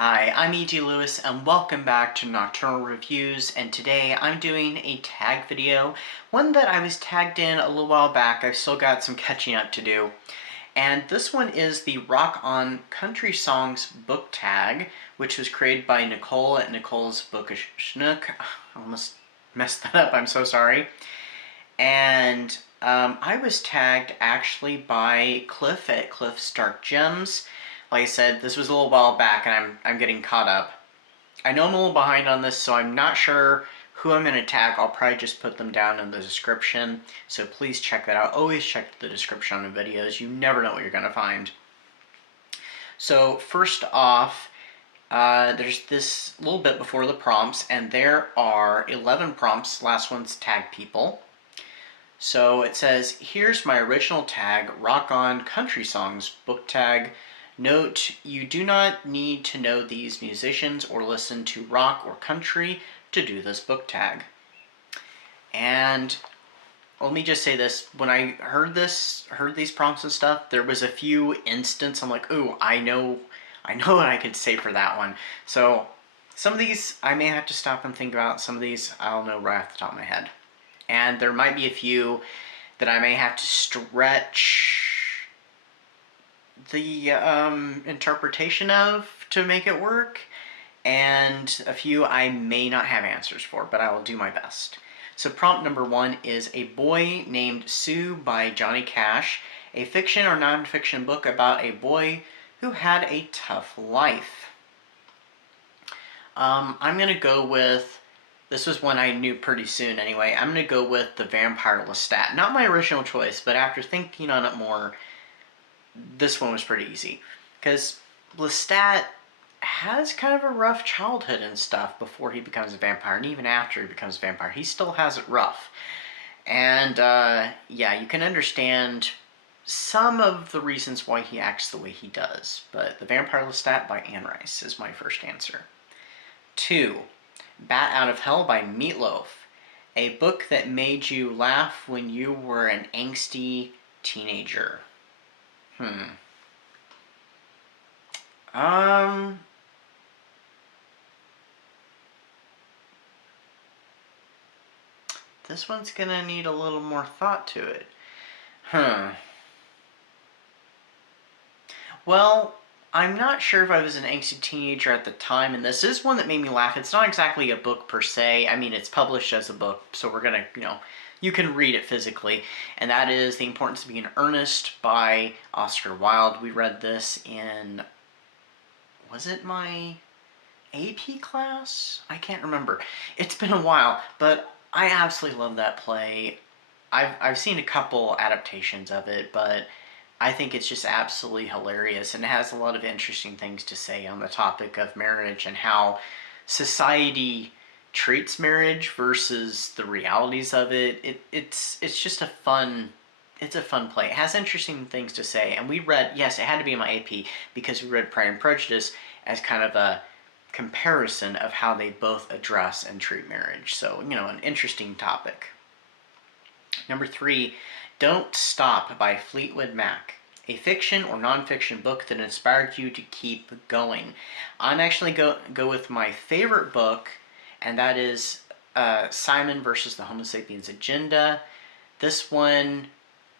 Hi, I'm E.G. Lewis and welcome back to Noctural Reviews, and today I'm doing a tag video, one that I was tagged in a little while back. I've still got some catching up to do. And this one is the Rock On Country Songs book tag, which was created by Nicole at Nicole's Bookish Nook. I almost messed that up, I'm so sorry. And I was tagged actually by Cliff at Cliff's Dark Gems. Like I said, this was a little while back and I'm getting caught up. I know I'm a little behind on this, so I'm not sure who I'm going to tag. I'll probably just put them down in the description, so please check that out. Always check the description on the videos. You never know what you're going to find. So first off, there's this little bit before the prompts, and there are 11 prompts. Last one's tag people. So it says, here's my original tag, Rock On Country Songs book tag. Note, you do not need to know these musicians or listen to rock or country to do this book tag. And let me just say this, when I heard these prompts and stuff, there was a few instances I'm like, ooh, I know what I could say for that one. So some of these I may have to stop and think about. Some of these I'll know right off the top of my head. And there might be a few that I may have to stretch the interpretation of to make it work, and a few I may not have answers for, but I will do my best. So prompt number 1 is A Boy Named Sue by Johnny Cash, a fiction or nonfiction book about a boy who had a tough life. I'm going to go with, this was one I knew pretty soon anyway, I'm going to go with The Vampire Lestat. Not my original choice, but after thinking on it more, this one was pretty easy, because Lestat has kind of a rough childhood and stuff before he becomes a vampire, and even after he becomes a vampire, he still has it rough. And yeah, you can understand some of the reasons why he acts the way he does, but The Vampire Lestat by Anne Rice is my first answer. 2. Bat Out of Hell by Meatloaf, a book that made you laugh when you were an angsty teenager. This one's gonna need a little more thought to it. Well, I'm not sure if I was an angsty teenager at the time, and this is one that made me laugh. It's not exactly a book per se. I mean, it's published as a book, so we're gonna, you can read it physically, and that is The Importance of Being Earnest by Oscar Wilde. We read this in, was it my AP class? I can't remember. It's been a while, but I absolutely love that play. I've seen a couple adaptations of it, but I think it's just absolutely hilarious, and it has a lot of interesting things to say on the topic of marriage and how society treats marriage versus the realities of it. It's just a fun play. It has interesting things to say, and we read, yes, it had to be in my AP because we read Pride and Prejudice as kind of a comparison of how they both address and treat marriage. So, an interesting topic. Number 3, Don't Stop by Fleetwood Mac, a fiction or nonfiction book that inspired you to keep going. I'm actually go with my favorite book, and that is Simon versus the Homo sapiens Agenda. This one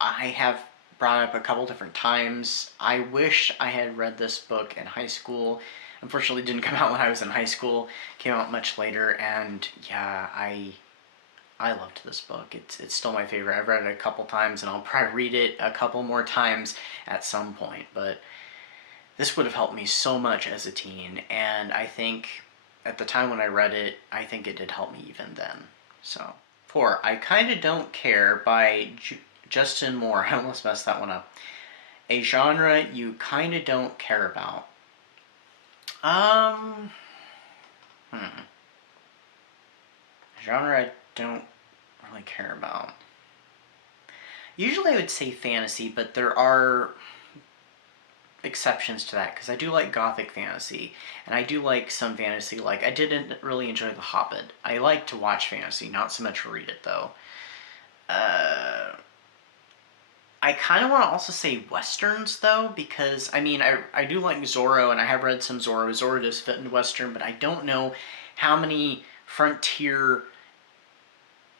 I have brought up a couple different times. I wish I had read this book in high school. Unfortunately, it didn't come out when I was in high school. It came out much later, and yeah, I loved this book. It's still my favorite. I've read it a couple times, and I'll probably read it a couple more times at some point, but this would have helped me so much as a teen, and I think at the time when I read it, I think it did help me even then. So, 4, I Kinda Don't Care by Justin Moore. I almost messed that one up. A genre you kinda don't care about. Genre I don't really care about. Usually I would say fantasy, but there are exceptions to that, because I do like gothic fantasy, and I do like some fantasy, like I didn't really enjoy The Hobbit. I like to watch fantasy, not so much read it though. I kind of want to also say westerns, though, because, I mean, I do like Zorro, and I have read some Zorro. Zorro does fit in western, but I don't know how many frontier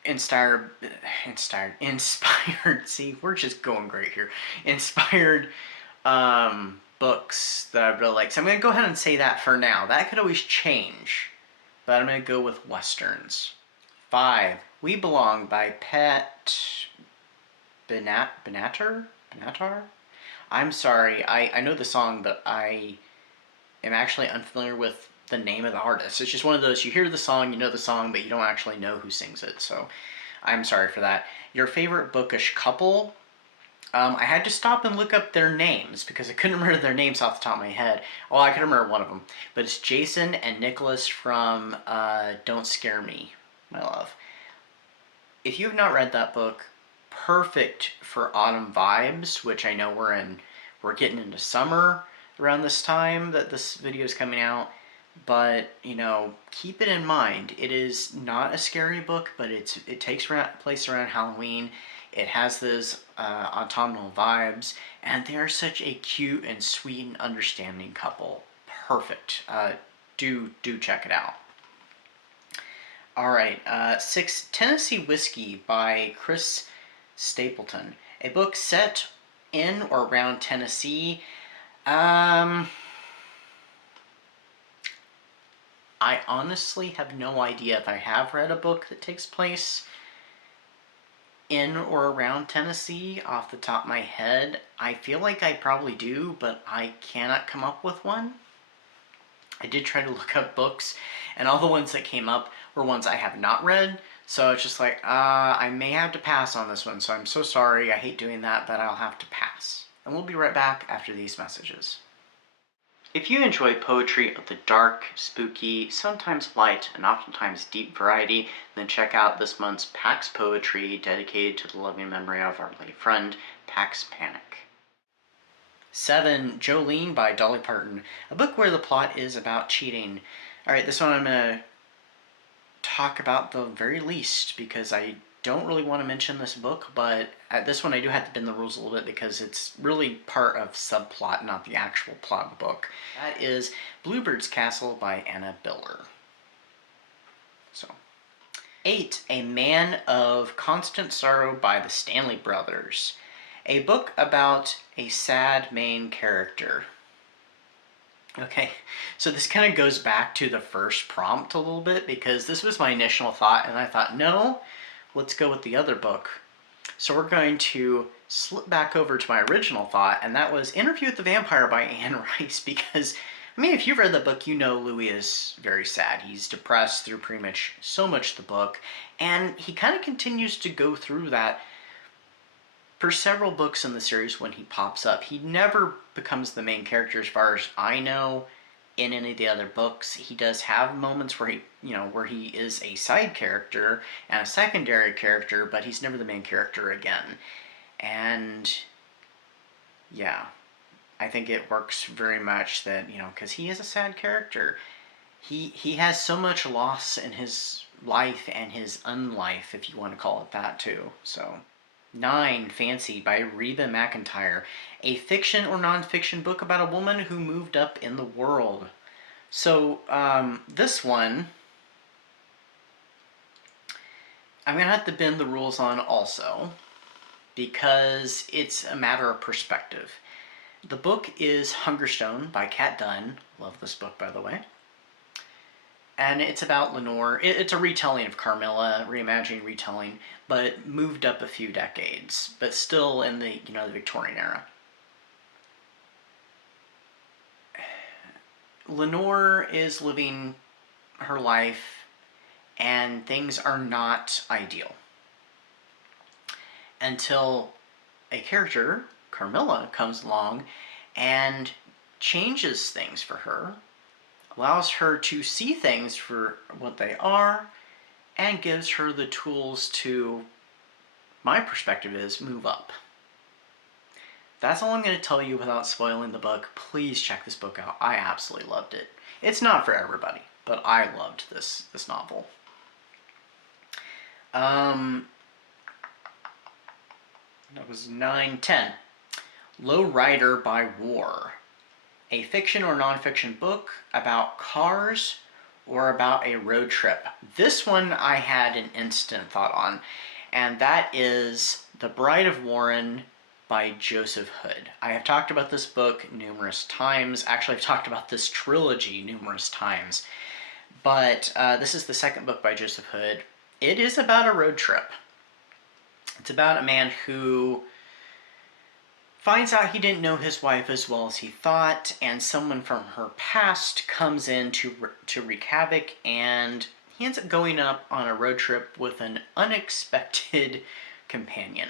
inspired, see, we're just going great here, inspired books that I really like. So I'm going to go ahead and say that for now. That could always change, but I'm going to go with westerns. 5. We Belong by Pat Benatar? I'm sorry, I know the song, but I am actually unfamiliar with the name of the artist. It's just one of those, you hear the song, you know the song, but you don't actually know who sings it, so I'm sorry for that. Your favorite bookish couple? I had to stop and look up their names because I couldn't remember their names off the top of my head. Well, I could remember one of them, but it's Jason and Nicholas from Don't Scare Me, My Love. If you have not read that book, perfect for autumn vibes, which I know we're getting into summer around this time that this video is coming out. But, you know, keep it in mind. It is not a scary book, but it takes place around Halloween. It has those autumnal vibes, and they're such a cute and sweet and understanding couple. Perfect. Do check it out. All right, 6, Tennessee Whiskey by Chris Stapleton. A book set in or around Tennessee. I honestly have no idea if I have read a book that takes place in or around Tennessee off the top of my head. I feel like I probably do, but I cannot come up with one. I did try to look up books, and all the ones that came up were ones I have not read, so it's just like, I may have to pass on this one, so I'm so sorry, I hate doing that, but I'll have to pass. And we'll be right back after these messages. If you enjoy poetry of the dark, spooky, sometimes light, and oftentimes deep variety, then check out this month's Pax Poetry dedicated to the loving memory of our late friend, Pax Panic. 7, Jolene by Dolly Parton, a book where the plot is about cheating. Alright, this one I'm going to talk about the very least because I don't really want to mention this book, but at this one I do have to bend the rules a little bit because it's really part of subplot, not the actual plot of the book. That is Bluebird's Castle by Anna Biller. So, 8, A Man of Constant Sorrow by the Stanley Brothers. A book about a sad main character. Okay, so this kind of goes back to the first prompt a little bit because this was my initial thought and I thought, no, let's go with the other book. So we're going to slip back over to my original thought, and that was Interview with the Vampire by Anne Rice, because, I mean, if you've read the book, you know Louis is very sad. He's depressed through pretty much so much of the book, and he kind of continues to go through that for several books in the series when he pops up. He never becomes the main character as far as I know in any of the other books. He does have moments where where he is a side character and a secondary character, but he's never the main character again. And yeah, I think it works very much that, because he is a sad character. He has so much loss in his life and his unlife, if you want to call it that too. So 9, Fancy by Reba McEntire, a fiction or nonfiction book about a woman who moved up in the world. So this one, I'm going to have to bend the rules on also because it's a matter of perspective. The book is Hungerstone by Kat Dunn. Love this book, by the way. And it's about Lenore. It's a retelling of Carmilla, reimagining retelling, but moved up a few decades, but still in the, the Victorian era. Lenore is living her life, and things are not ideal. Until a character, Carmilla, comes along and changes things for her, allows her to see things for what they are, and gives her the tools to, my perspective is, move up. That's all I'm going to tell you without spoiling the book. Please check this book out. I absolutely loved it. It's not for everybody, but I loved this novel. That was 9, 10. Low Rider by War. A fiction or nonfiction book about cars or about a road trip. This one I had an instant thought on, and that is The Bride of Warren by Joseph Hood. I have talked about this book numerous times. Actually, I've talked about this trilogy numerous times. But this is the second book by Joseph Hood. It is about a road trip. It's about a man who finds out he didn't know his wife as well as he thought, and someone from her past comes in to wreak havoc, and he ends up going up on a road trip with an unexpected companion.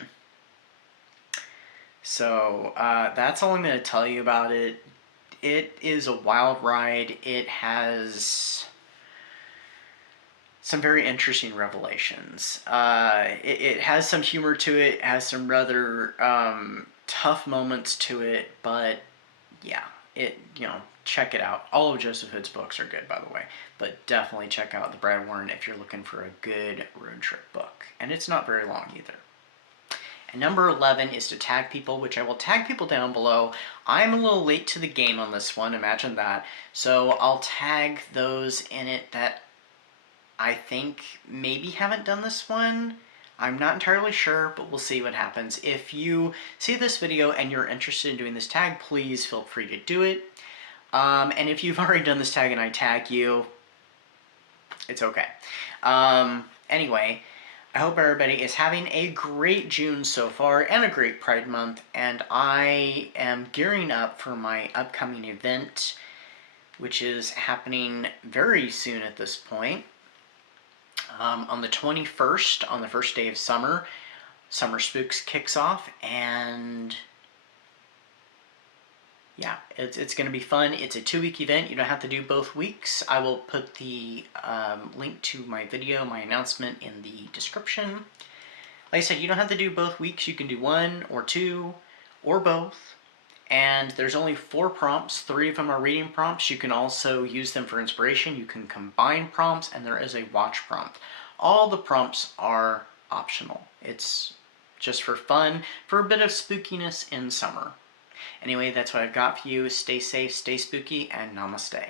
So that's all I'm going to tell you about it. It is a wild ride. It has some very interesting revelations. It has some humor to it. It has some rather tough moments to it, but yeah, check it out. All of Joseph Hood's books are good, by the way, but definitely check out The Bride of Warren if you're looking for a good road trip book, and it's not very long either. And number 11 is to tag people, which I will tag people down below. I'm a little late to the game on this one, imagine that, so I'll tag those in it that I think maybe haven't done this one. I'm not entirely sure, but we'll see what happens. If you see this video and you're interested in doing this tag, please feel free to do it. And if you've already done this tag and I tag you, it's okay. Anyway, I hope everybody is having a great June so far and a great Pride Month, and I am gearing up for my upcoming event, which is happening very soon at this point. On the 21st, on the first day of summer, Summer Spooks kicks off, and yeah, it's going to be fun. It's a 2-week event. You don't have to do both weeks. I will put the link to my video, my announcement, in the description. Like I said, you don't have to do both weeks. You can do 1 or 2 or both. And there's only 4 prompts. 3 of them are reading prompts. You can also use them for inspiration. You can combine prompts, and there is a watch prompt. All the prompts are optional. It's just for fun, for a bit of spookiness in summer. Anyway, that's what I've got for you. Stay safe, stay spooky, and namaste.